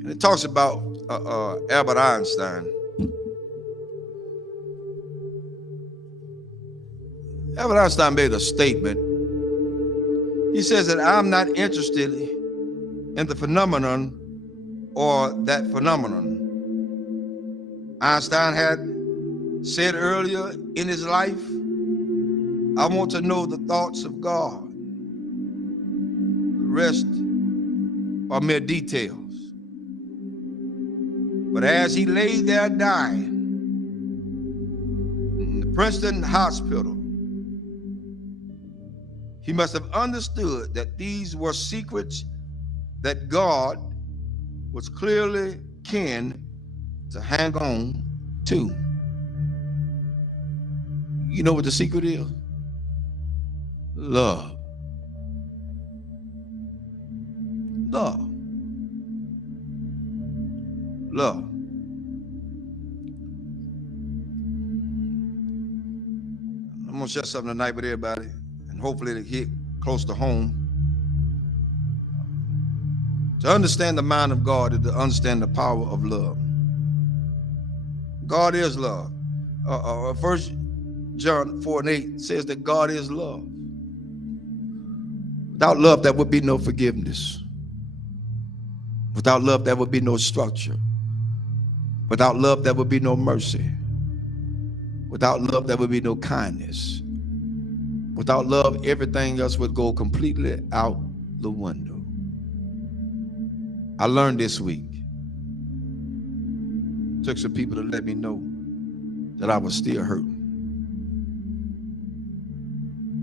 And it talks about Albert Einstein. Albert Einstein made a statement. He says that I'm not interested in the phenomenon or that phenomenon. Einstein had said earlier in his life, I want to know the thoughts of God. The rest are mere details. But as he lay there dying in the Princeton hospital, he must have understood that these were secrets that God was clearly keen to hang on to. You know what the secret is? Love. Love. Love. I'm going to share something tonight with everybody, and hopefully it'll hit close to home. To understand the mind of God is to understand the power of love. God is love. 1 John 4:8 says that God is love. Without love, there would be no forgiveness. Without love, there would be no structure. Without love, there would be no mercy. Without love, there would be no kindness. Without love, everything else would go completely out the window. I learned this week. Took some people to let me know that I was still hurting.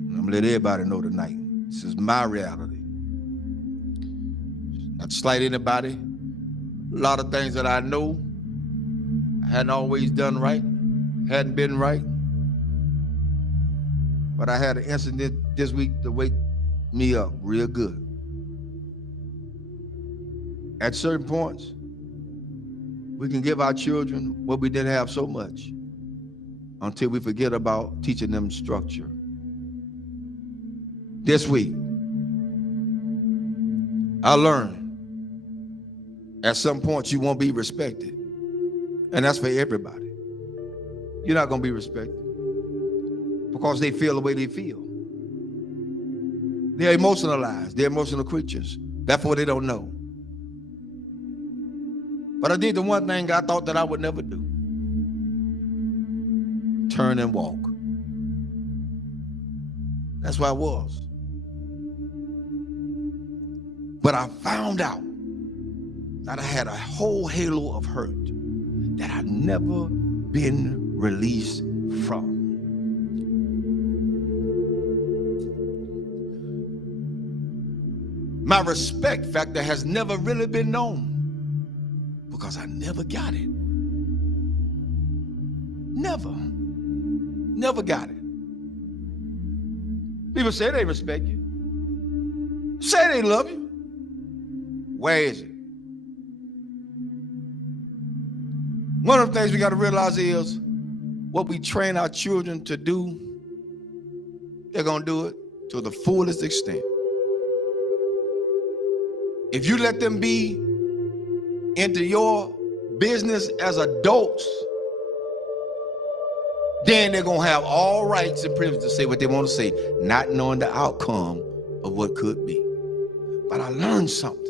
And I'm gonna let everybody know tonight. This is my reality. Not to slight anybody. A lot of things that I know I hadn't always done right, hadn't been right. But I had an incident this week to wake me up real good. At certain points, we can give our children what we didn't have so much until we forget about teaching them structure. This week, I learned at some point you won't be respected. And that's for everybody. You're not going to be respected because they feel the way they feel. They're emotionalized. They're emotional creatures. Therefore, they don't know. But I did the one thing I thought that I would never do. Turn and walk. That's where I was. But I found out that I had a whole halo of hurt that I'd never been released from. My respect factor has never really been known because I never got it. Never got it. People say they respect you. Say they love you. Where is it? One of the things we got to realize is what we train our children to do, they're going to do it to the fullest extent. If you let them be into your business as adults, then they're going to have all rights and privileges to say what they want to say, not knowing the outcome of what could be. But I learned something.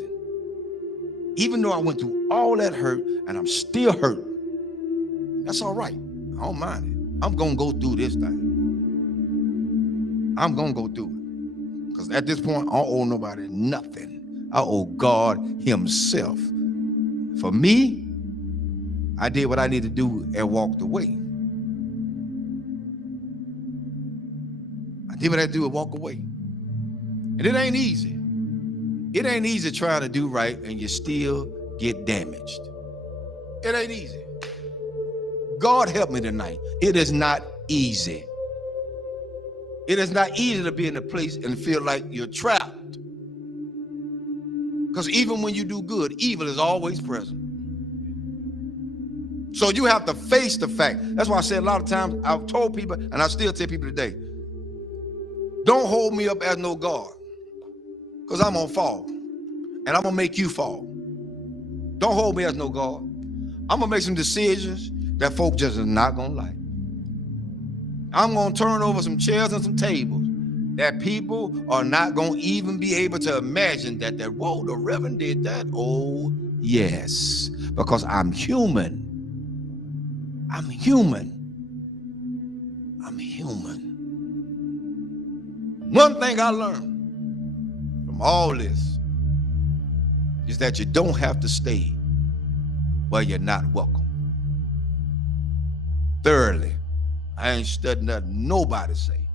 Even though I went through all that hurt and I'm still hurting, that's all right. I don't mind it. I'm going to go through this thing. I'm going to go through it. Because at this point, I don't owe nobody nothing. I owe God himself. For me, I did what I needed to do and walked away. I did what I had to do and walk away. And it ain't easy. It ain't easy trying to do right and you still get damaged. It ain't easy. God help me tonight. It is not easy. It is not easy to be in a place and feel like you're trapped. Because even when you do good, evil is always present. So you have to face the fact. That's why I say a lot of times, I've told people, and I still tell people today, don't hold me up as no God. Because I'm going to fall. And I'm going to make you fall. Don't hold me as no God. I'm going to make some decisions that folk just is not going to like. I'm going to turn over some chairs and some tables that people are not going to even be able to imagine that, whoa, the Reverend did that. Oh, yes, because I'm human. I'm human. I'm human. One thing I learned from all this is that you don't have to stay where you're not welcome. Thirdly, I ain't studying nothing nobody say.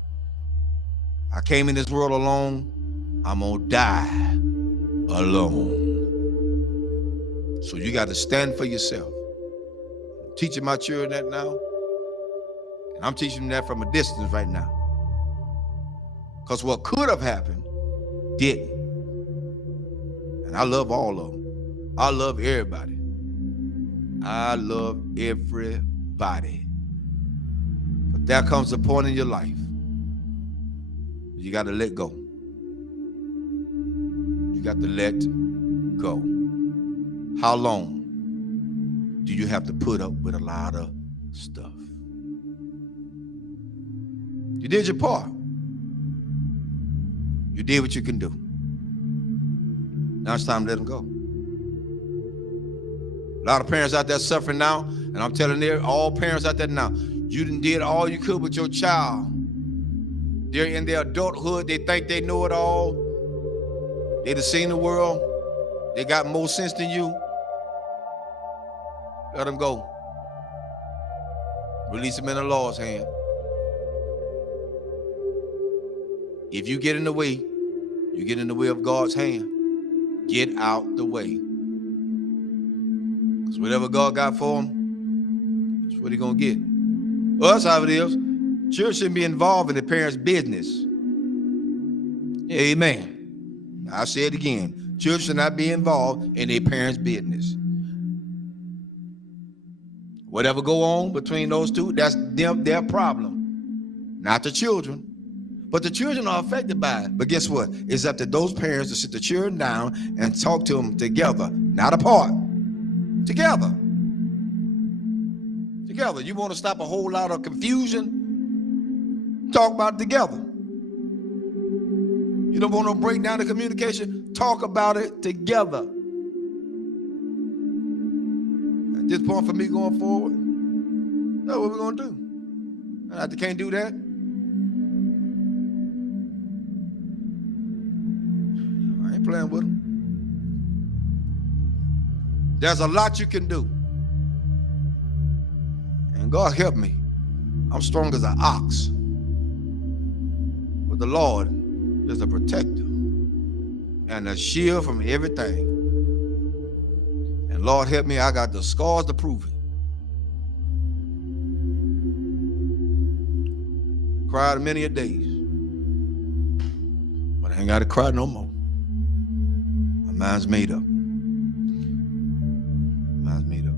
I came in this world alone. I'm gonna die alone. So you got to stand for yourself. I'm teaching my children that now, and I'm teaching them that from a distance right now. Because what could have happened didn't. And I love all of them. I love everybody. I love everybody. But there comes a point in your life you got to let go. You got to let go. How long do you have to put up with a lot of stuff? You did your part. You did what you can do. Now it's time to let them go. A lot of parents out there suffering now, and I'm telling all parents out there now, you done did all you could with your child. They're in their adulthood. They think they know it all. They done seen the world. They got more sense than you. Let them go. Release them in the Lord's hand. If you get in the way, you get in the way of God's hand. Get out the way. Because whatever God got for them, that's what he's going to get. Well, that's how it is. Children shouldn't be involved in the parents' business. Amen. I'll say it again. Children should not be involved in their parents' business. Whatever go on between those two, that's their problem. Not the children. But the children are affected by it. But guess what? It's up to those parents to sit the children down and talk to them together, not apart. Together. Together. You want to stop a whole lot of confusion? Talk about it together. You don't want to break down the communication? Talk about it together. At this point for me going forward, that's what we're going to do. And if they can't do that, I ain't playing with them. There's a lot you can do. And God help me. I'm strong as an ox. But the Lord is a protector and a shield from everything. And Lord help me, I got the scars to prove it. Cried many a days. But I ain't got to cry no more. My mind's made up. Mind's made up.